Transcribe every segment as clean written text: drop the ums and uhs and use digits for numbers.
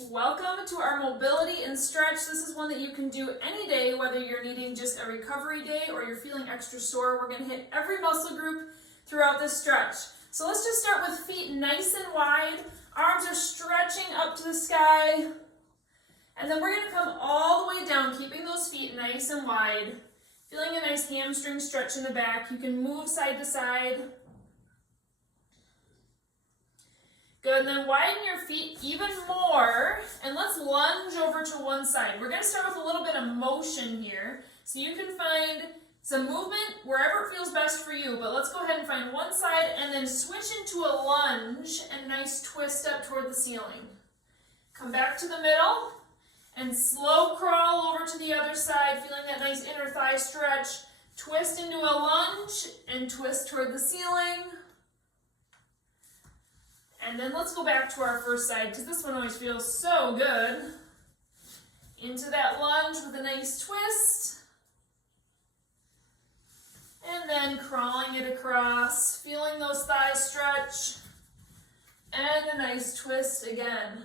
Welcome to our mobility and stretch. This is one that you can do any day, whether you're needing just a recovery day or you're feeling extra sore. We're going to hit every muscle group throughout this stretch. So let's just start with feet nice and wide. Arms are stretching up to the sky. And then we're going to come all the way down, keeping those feet nice and wide. Feeling a nice hamstring stretch in the back. You can move side to side. Good, and then widen your feet even more, and let's lunge over to one side. We're going to start with a little bit of motion here, so you can find some movement wherever it feels best for you, but let's go ahead and find one side and then switch into a lunge and a nice twist up toward the ceiling. Come back to the middle and slow crawl over to the other side, feeling that nice inner thigh stretch. Twist into a lunge and twist toward the ceiling. And then let's go back to our first side, because this one always feels so good. Into that lunge with a nice twist. And then crawling it across, feeling those thighs stretch. And a nice twist again.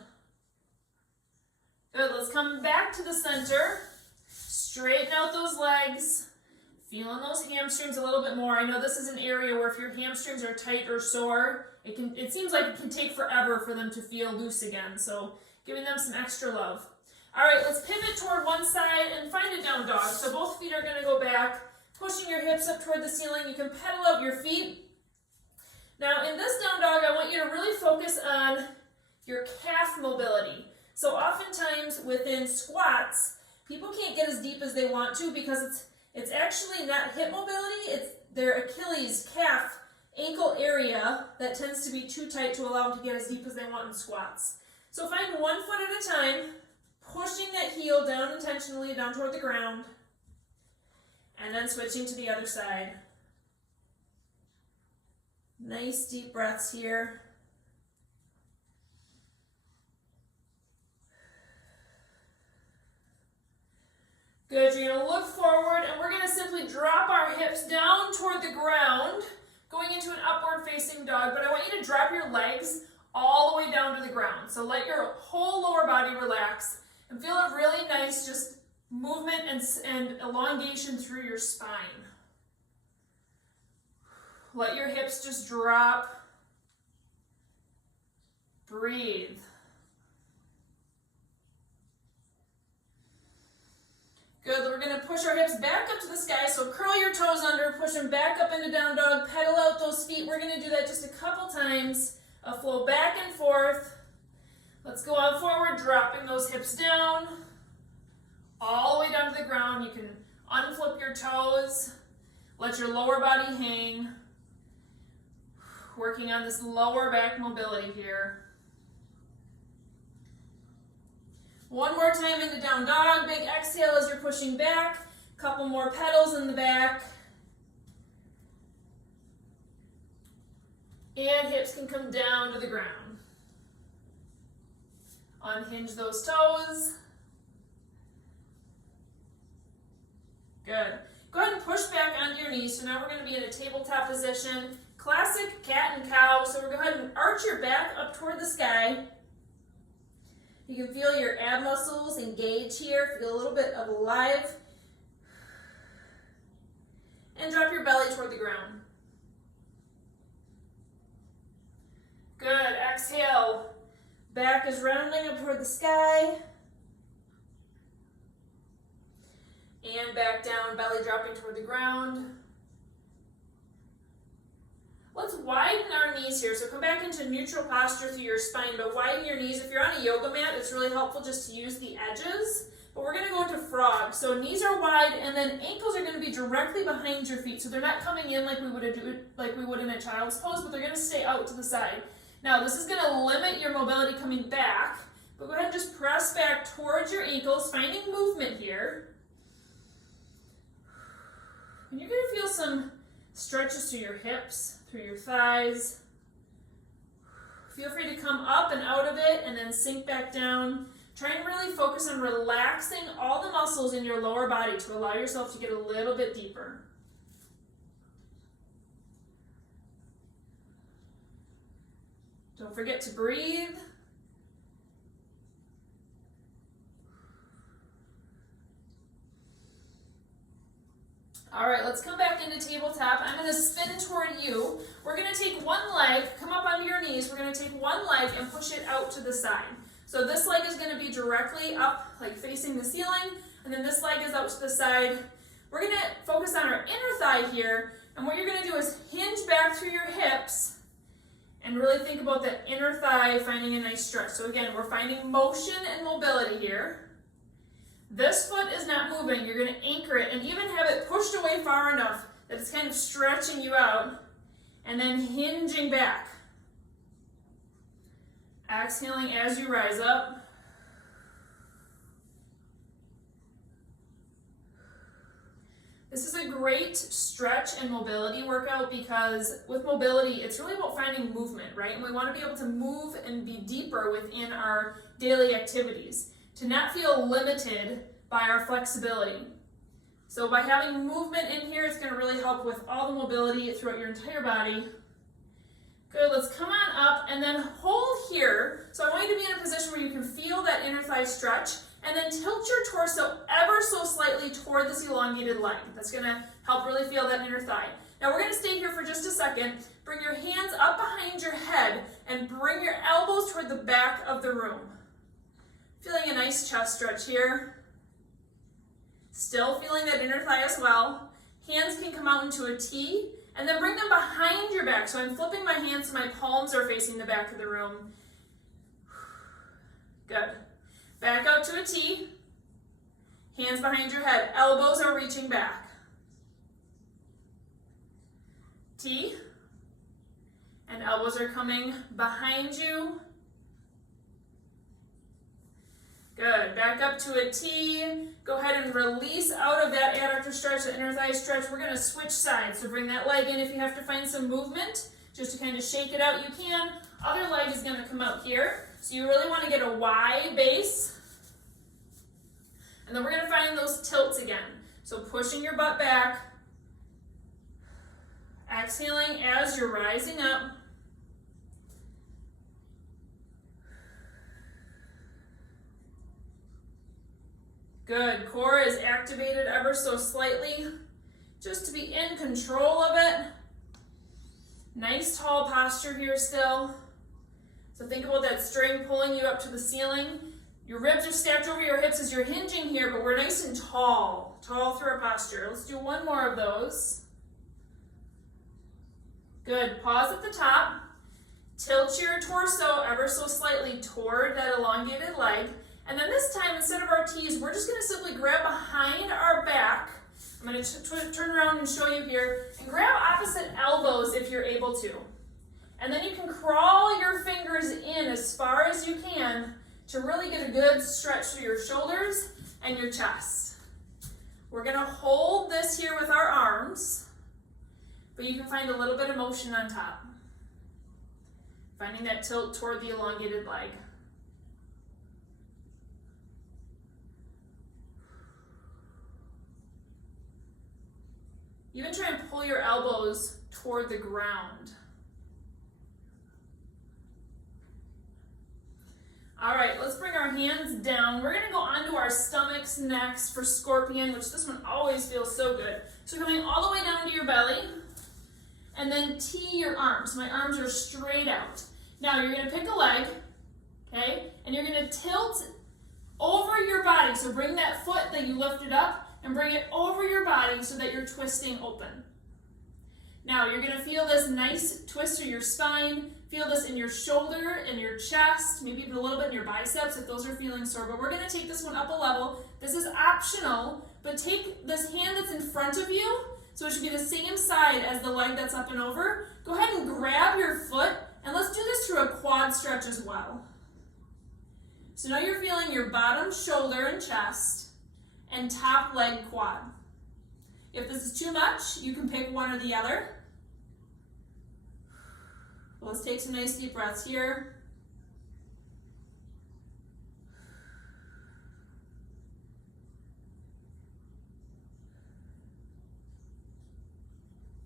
Good, let's come back to the center. Straighten out those legs. Feeling those hamstrings a little bit more. I know this is an area where if your hamstrings are tight or sore, it seems like it can take forever for them to feel loose again. So giving them some extra love. All right, let's pivot toward one side and find a down dog. So both feet are going to go back, pushing your hips up toward the ceiling. You can pedal out your feet. Now in this down dog, I want you to really focus on your calf mobility. So oftentimes within squats, people can't get as deep as they want to because it's actually not hip mobility, it's their Achilles, calf, ankle area that tends to be too tight to allow them to get as deep as they want in squats. So find 1 foot at a time, pushing that heel down intentionally, down toward the ground, and then switching to the other side. Nice deep breaths here. Good, you're gonna look forward and we're gonna simply drop our hips down toward the ground, going into an upward facing dog, but I want you to drop your legs all the way down to the ground. So let your whole lower body relax and feel a really nice just movement and elongation through your spine. Let your hips just drop. Breathe. Good, we're going to push our hips back up to the sky, so curl your toes under, push them back up into down dog, pedal out those feet. We're going to do that just a couple times. A flow back and forth. Let's go on forward, dropping those hips down, all the way down to the ground. You can unflip your toes, let your lower body hang. Working on this lower back mobility here. One more time into down dog, big exhale as you're pushing back, couple more pedals in the back. And hips can come down to the ground. Unhinge those toes. Good. Go ahead and push back onto your knees. So now we're going to be in a tabletop position. Classic cat and cow. So we're going to go ahead and arch your back up toward the sky. You can feel your ab muscles engage here, feel a little bit of alive. And drop your belly toward the ground. Good, exhale. Back is rounding up toward the sky. And back down, belly dropping toward the ground. Let's widen our knees here. So come back into neutral posture through your spine, but widen your knees. If you're on a yoga mat, it's really helpful just to use the edges. But we're going to go into frog. So knees are wide, and then ankles are going to be directly behind your feet. So they're not coming in like we would in a child's pose, but they're going to stay out to the side. Now this is going to limit your mobility coming back, but go ahead and just press back towards your ankles, finding movement here. And you're going to feel some stretches through your hips, through your thighs. Feel free to come up and out of it and then sink back down. Try and really focus on relaxing all the muscles in your lower body to allow yourself to get a little bit deeper. Don't forget to breathe. All right, let's come back into tabletop. I'm going to spin toward you. We're going to take one leg, come up onto your knees. We're going to take one leg and push it out to the side. So this leg is going to be directly up, like facing the ceiling, and then this leg is out to the side. We're going to focus on our inner thigh here, and what you're going to do is hinge back through your hips and really think about that inner thigh, finding a nice stretch. So again, we're finding motion and mobility here. This foot is not moving. You're going to anchor it and even have it pushed away far enough that it's kind of stretching you out, and then hinging back. Exhaling as you rise up. This is a great stretch and mobility workout because with mobility, it's really about finding movement, right? And we want to be able to move and be deeper within our daily activities, to not feel limited by our flexibility. So by having movement in here, it's going to really help with all the mobility throughout your entire body. Good, let's come on up and then hold here. So I want you to be in a position where you can feel that inner thigh stretch, and then tilt your torso ever so slightly toward this elongated leg. That's going to help really feel that inner thigh. Now we're going to stay here for just a second. Bring your hands up behind your head and bring your elbows toward the back of the room. Feeling a nice chest stretch here. Still feeling that inner thigh as well. Hands can come out into a T, and then bring them behind your back. So I'm flipping my hands so my palms are facing the back of the room. Good. Back out to a T. Hands behind your head. Elbows are reaching back. T. And elbows are coming behind you. Good. Back up to a T. Go ahead and release out of that adductor stretch, the inner thigh stretch. We're going to switch sides. So bring that leg in. If you have to find some movement, just to kind of shake it out, you can. Other leg is going to come out here. So you really want to get a wide base. And then we're going to find those tilts again. So pushing your butt back. Exhaling as you're rising up. Good. Core is activated ever so slightly, just to be in control of it. Nice tall posture here still. So think about that string pulling you up to the ceiling. Your ribs are stacked over your hips as you're hinging here, but we're nice and tall through our posture. Let's do one more of those. Good. Pause at the top. Tilt your torso ever so slightly toward that elongated leg. And then this time, instead of our T's, we're just going to simply grab behind our back. I'm going to turn around and show you here. And grab opposite elbows if you're able to. And then you can crawl your fingers in as far as you can to really get a good stretch through your shoulders and your chest. We're going to hold this here with our arms, but you can find a little bit of motion on top. Finding that tilt toward the elongated leg. Even try and pull your elbows toward the ground. All right, let's bring our hands down. We're gonna go onto our stomachs next for scorpion, which this one always feels so good. So we're coming all the way down to your belly, and then T your arms. My arms are straight out. Now you're gonna pick a leg, okay? And you're gonna tilt over your body. So bring that foot that you lifted up and bring it over your body so that you're twisting open. Now you're gonna feel this nice twist through your spine. Feel this in your shoulder, in your chest, maybe even a little bit in your biceps if those are feeling sore. But we're gonna take this one up a level. This is optional, but take this hand that's in front of you, so it should be the same side as the leg that's up and over. Go ahead and grab your foot, and let's do this through a quad stretch as well. So now you're feeling your bottom shoulder and chest, and top leg quad. If this is too much, you can pick one or the other. Let's take some nice deep breaths here.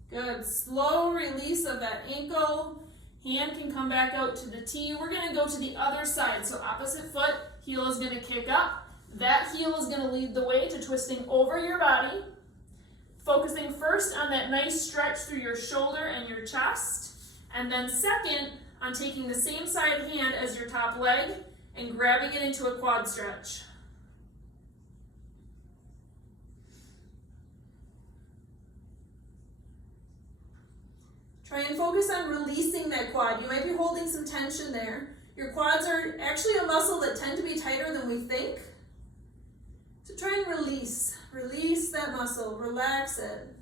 Good. Slow release of that ankle. Hand can come back out to the T. We're going to go to the other side. So opposite foot, heel is going to kick up. That heel is going to lead the way to twisting over your body. focusing first on that nice stretch through your shoulder and your chest, and then second on taking the same side hand as your top leg and grabbing it into a quad stretch. Try and focus on releasing that quad. You might be holding some tension there. Your quads are actually a muscle that tend to be tighter than we think. So try and release that muscle, relax it.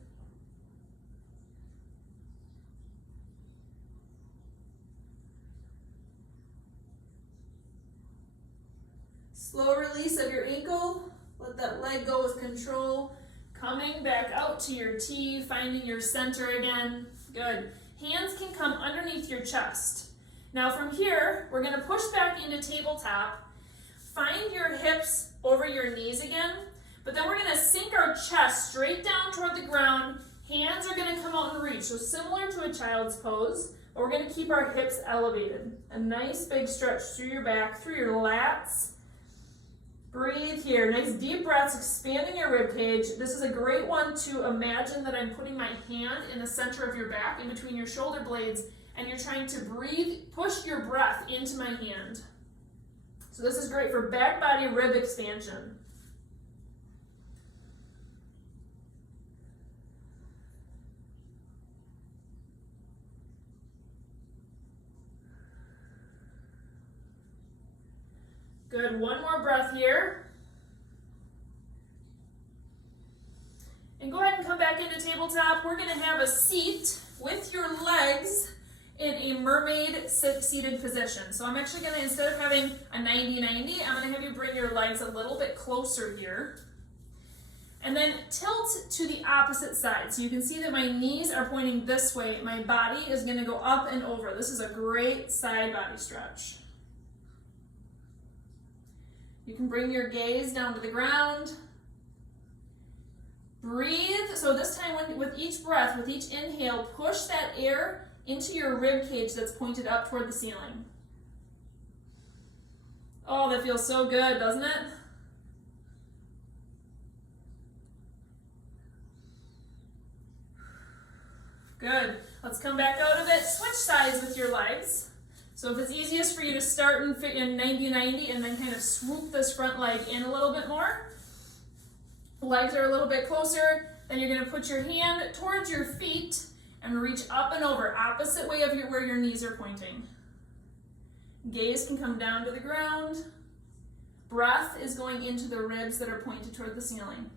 Slow release of your ankle, let that leg go with control. Coming back out to your T, finding your center again. Good. Hands can come underneath your chest. Now from here, we're gonna push back into tabletop. Find your hips over your knees again, but then we're gonna sink our chest straight down toward the ground. Hands are gonna come out and reach, so similar to a child's pose, but we're gonna keep our hips elevated. A nice big stretch through your back, through your lats. Breathe here, nice deep breaths, expanding your rib cage. This is a great one to imagine that I'm putting my hand in the center of your back, in between your shoulder blades, and you're trying to breathe, push your breath into my hand. So this is great for back body rib expansion. Good, one more breath here. And go ahead and come back into tabletop. We're gonna have a seat with your legs in a mermaid seated position. So I'm actually gonna, instead of having a 90-90, I'm gonna have you bring your legs a little bit closer here. And then tilt to the opposite side. So you can see that my knees are pointing this way. My body is gonna go up and over. This is a great side body stretch. You can bring your gaze down to the ground. Breathe. So this time with each breath, with each inhale, push that air into your rib cage that's pointed up toward the ceiling. Oh, that feels so good, doesn't it? Good. Let's come back out of it. Switch sides with your legs. So if it's easiest for you to start in 90-90 and then kind of swoop this front leg in a little bit more, legs are a little bit closer, then you're gonna put your hand towards your feet and reach up and over, opposite way of where your knees are pointing. Gaze can come down to the ground. Breath is going into the ribs that are pointed toward the ceiling.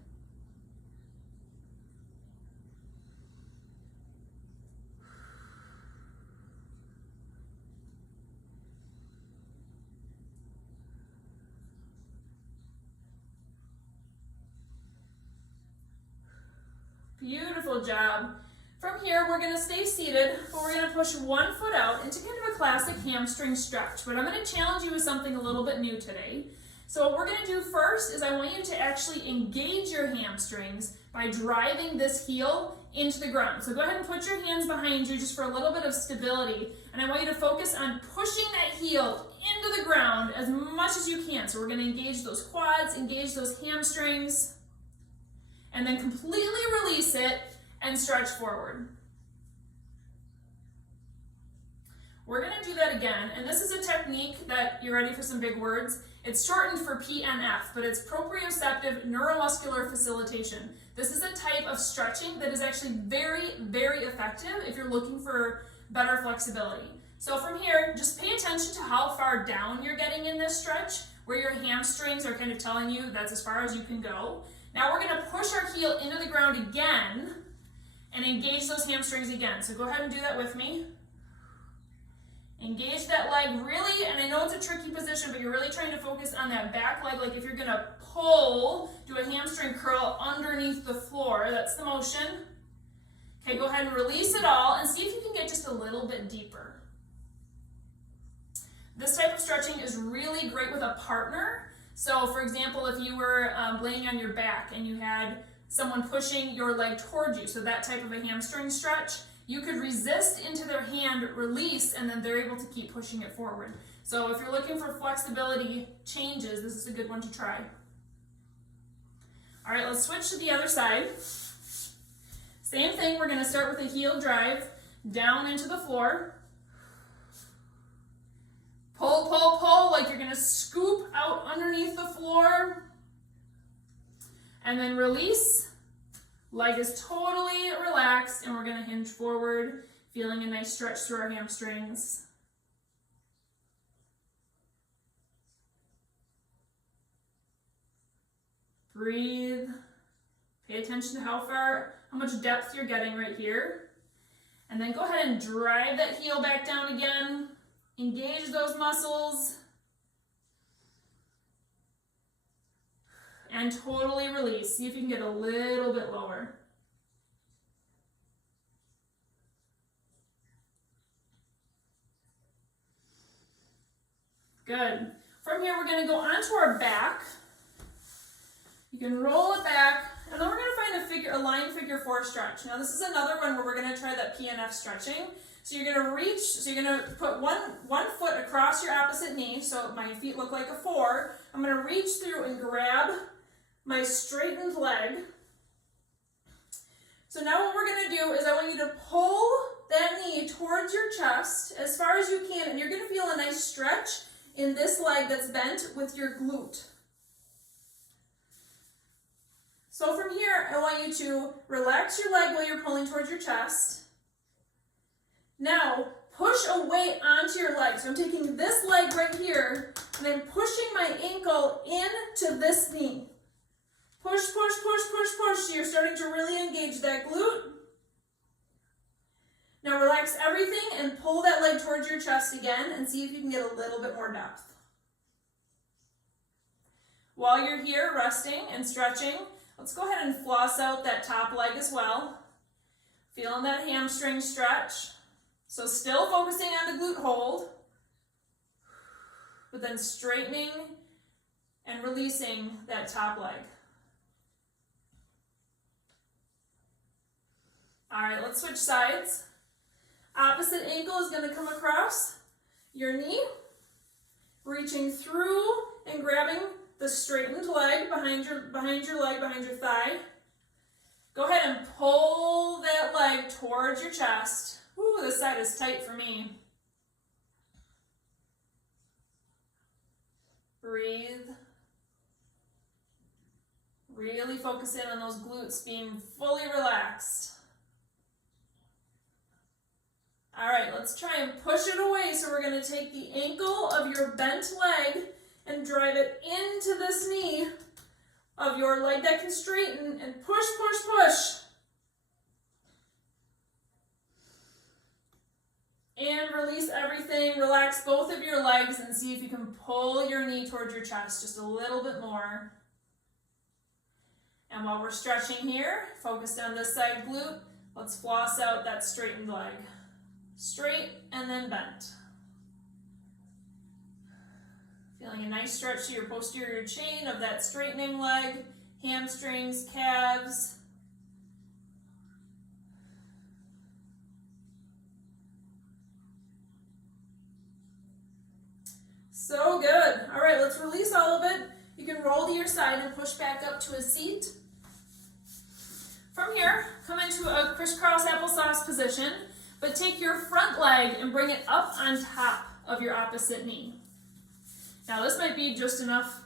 Beautiful job. From here, we're gonna stay seated, but we're gonna push one foot out into kind of a classic hamstring stretch. But I'm gonna challenge you with something a little bit new today. So what we're gonna do first is I want you to actually engage your hamstrings by driving this heel into the ground. So go ahead and put your hands behind you just for a little bit of stability. And I want you to focus on pushing that heel into the ground as much as you can. So we're gonna engage those quads, engage those hamstrings, and then completely release it and stretch forward. We're gonna do that again, and this is a technique that, you ready for some big words? It's shortened for PNF, but it's proprioceptive neuromuscular facilitation. This is a type of stretching that is actually very, very effective if you're looking for better flexibility. So from here, just pay attention to how far down you're getting in this stretch, where your hamstrings are kind of telling you that's as far as you can go. Now we're gonna push our heel into the ground again and engage those hamstrings again. So go ahead and do that with me. Engage that leg really, and I know it's a tricky position, but you're really trying to focus on that back leg, like if you're gonna pull, do a hamstring curl underneath the floor. That's the motion. Okay, go ahead and release it all and see if you can get just a little bit deeper. This type of stretching is really great with a partner. So for example, if you were laying on your back and you had someone pushing your leg towards you, so that type of a hamstring stretch, you could resist into their hand, release, and then they're able to keep pushing it forward. So if you're looking for flexibility changes, this is a good one to try. All right, let's switch to the other side. Same thing, we're gonna start with a heel drive down into the floor. Pull, pull, pull, like you're gonna scoop out underneath the floor. And then release. Leg is totally relaxed, and we're gonna hinge forward, feeling a nice stretch through our hamstrings. Breathe. Pay attention to how much depth you're getting right here. And then go ahead and drive that heel back down again. Engage those muscles. And totally release. See if you can get a little bit lower. Good. From here, we're going to go onto our back. You can roll it back, and then we're going to find a line figure 4 stretch. Now, this is another one where we're going to try that PNF stretching. So you're going to reach, so you're going to put one foot across your opposite knee, so my feet look like a 4. I'm going to reach through and grab my straightened leg. So now what we're going to do is I want you to pull that knee towards your chest as far as you can, and you're going to feel a nice stretch in this leg that's bent with your glute. So from here, I want you to relax your leg while you're pulling towards your chest. Now, push away onto your leg. So I'm taking this leg right here, and I'm pushing my ankle into this knee. Push, push, push, push, push. So you're starting to really engage that glute. Now relax everything and pull that leg towards your chest again and see if you can get a little bit more depth. While you're here resting and stretching, let's go ahead and floss out that top leg as well. Feeling that hamstring stretch. So still focusing on the glute hold, but then straightening and releasing that top leg. All right, let's switch sides. Opposite ankle is going to come across your knee, reaching through and grabbing the straightened leg behind your leg, behind your thigh. Go ahead and pull that leg towards your chest. Ooh, this side is tight for me. Breathe. Really focus in on those glutes being fully relaxed. All right, let's try and push it away. So we're going to take the ankle of your bent leg and drive it into this knee of your leg that can straighten, and push, push, push. And release everything. Relax both of your legs and see if you can pull your knee towards your chest just a little bit more. And while we're stretching here, focused on this side glute, let's floss out that straightened leg. Straight and then bent. Feeling a nice stretch to your posterior chain of that straightening leg, hamstrings, calves. So good. All right, let's release all of it. You can roll to your side and push back up to a seat. From here, come into a crisscross applesauce position, but take your front leg and bring it up on top of your opposite knee. Now this might be just enough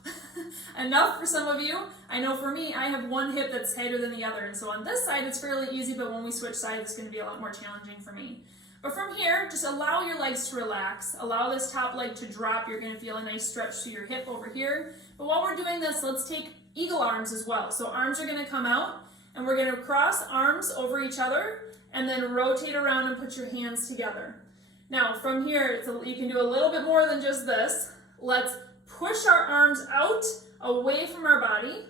for some of you. I know for me, I have one hip that's tighter than the other, and so on this side it's fairly easy, but when we switch sides it's going to be a lot more challenging for me. But from here, just allow your legs to relax. Allow this top leg to drop. You're going to feel a nice stretch to your hip over here. But while we're doing this, let's take eagle arms as well. So arms are going to come out, and we're going to cross arms over each other, and then rotate around and put your hands together. Now from here, you can do a little bit more than just this. Let's push our arms out away from our body,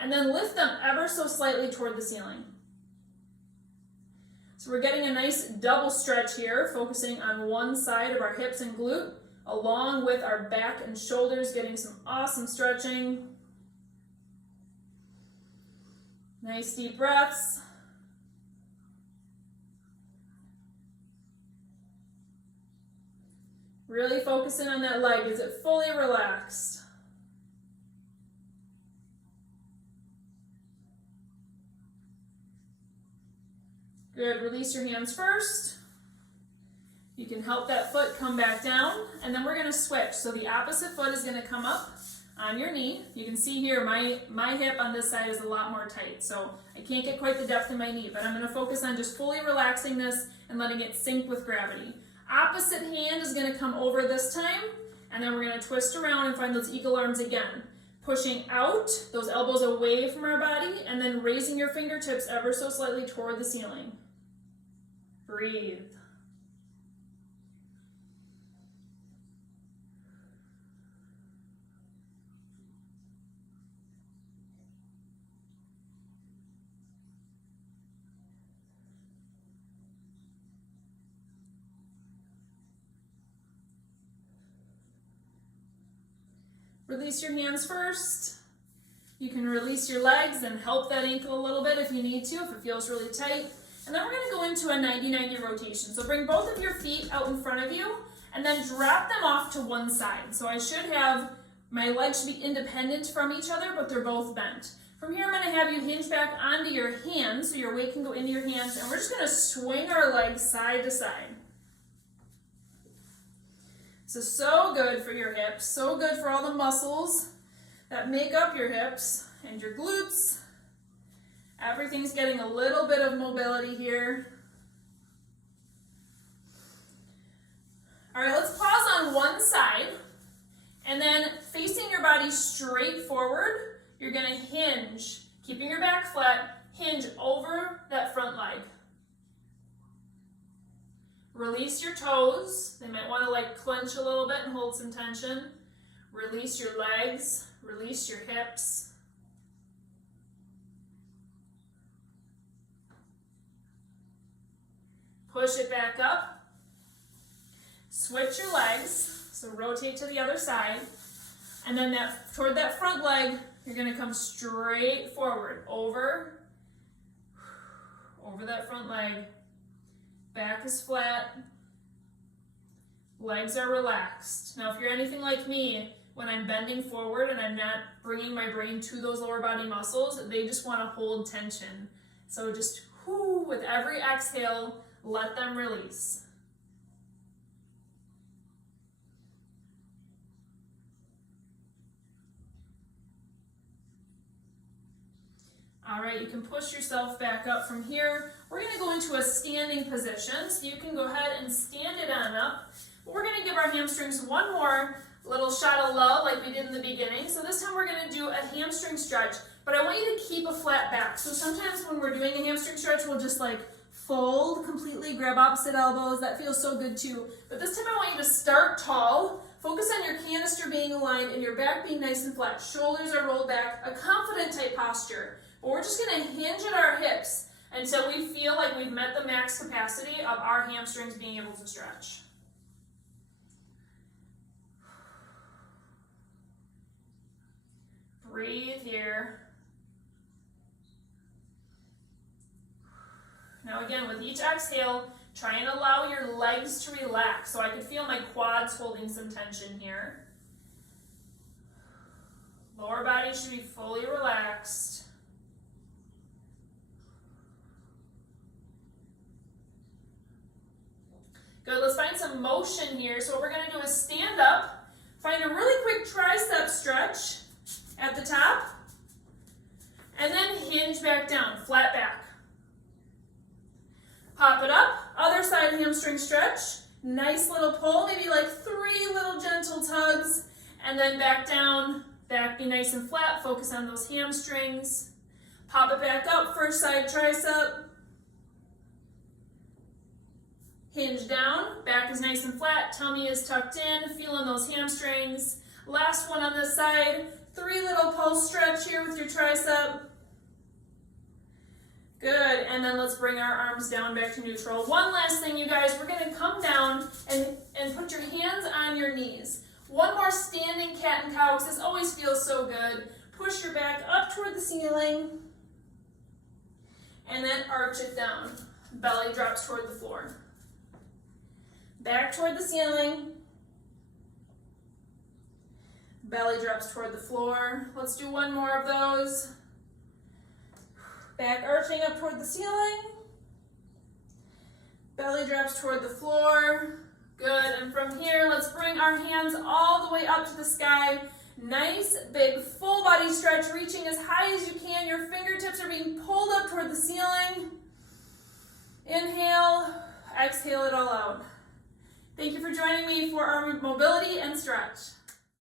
and then lift them ever so slightly toward the ceiling. So we're getting a nice double stretch here, focusing on one side of our hips and glute, along with our back and shoulders, getting some awesome stretching. Nice deep breaths. Really focus in on that leg. Is it fully relaxed? Good, release your hands first. You can help that foot come back down, and then we're gonna switch. So the opposite foot is gonna come up on your knee. You can see here, my hip on this side is a lot more tight, so I can't get quite the depth in my knee, but I'm gonna focus on just fully relaxing this and letting it sink with gravity. Opposite hand is gonna come over this time, and then we're gonna twist around and find those eagle arms again. Pushing out, those elbows away from our body, and then raising your fingertips ever so slightly toward the ceiling. Breathe. Release your hands first. You can release your legs and help that ankle a little bit if you need to, if it feels really tight. And then we're gonna go into a 90-90 rotation. So bring both of your feet out in front of you and then drop them off to one side. So I should have, my legs should be independent from each other, but they're both bent. From here, I'm gonna have you hinge back onto your hands so your weight can go into your hands, and we're just gonna swing our legs side to side. This is so good for your hips, so good for all the muscles that make up your hips and your glutes. Everything's getting a little bit of mobility here. All right, let's pause on one side, and then facing your body straight forward, you're gonna hinge, keeping your back flat, hinge over that front leg. Release your toes. They might want to like clench a little bit and hold some tension. Release your legs, release your hips. Push it back up. Switch your legs, so rotate to the other side. And then toward that front leg, you're gonna come straight forward, over that front leg. Back is flat, legs are relaxed. Now, if you're anything like me, when I'm bending forward and I'm not bringing my brain to those lower body muscles, they just want to hold tension. So just with every exhale, let them release. All right, you can push yourself back up from here. We're gonna go into a standing position, so you can go ahead and stand it on up. But we're gonna give our hamstrings one more little shot of love like we did in the beginning. So this time we're gonna do a hamstring stretch, but I want you to keep a flat back. So sometimes when we're doing a hamstring stretch, we'll just like fold completely, grab opposite elbows. That feels so good too. But this time I want you to start tall, focus on your canister being aligned and your back being nice and flat. Shoulders are rolled back, a confident type posture. But we're just gonna hinge at our hips until we feel like we've met the max capacity of our hamstrings being able to stretch. Breathe here. Now again, with each exhale, try and allow your legs to relax. So I can feel my quads holding some tension here. Lower body should be fully relaxed. Good, let's find some motion here. So what we're gonna do is stand up, find a really quick tricep stretch at the top, and then hinge back down, flat back. Pop it up, other side hamstring stretch, nice little pull, maybe like 3 little gentle tugs, and then back down, back be nice and flat, focus on those hamstrings. Pop it back up, first side tricep. Hinge down, back is nice and flat, tummy is tucked in, feeling those hamstrings. Last one on this side, 3 little pulse stretch here with your tricep. Good, and then let's bring our arms down back to neutral. One last thing, you guys, we're gonna come down and put your hands on your knees. One more standing cat and cow, because this always feels so good. Push your back up toward the ceiling, and then arch it down. Belly drops toward the floor. Back toward the ceiling. Belly drops toward the floor. Let's do one more of those. Back arching up toward the ceiling. Belly drops toward the floor. Good, and from here, let's bring our hands all the way up to the sky. Nice, big, full body stretch, reaching as high as you can. Your fingertips are being pulled up toward the ceiling. Inhale, exhale it all out. Thank you for joining me for our mobility and stretch.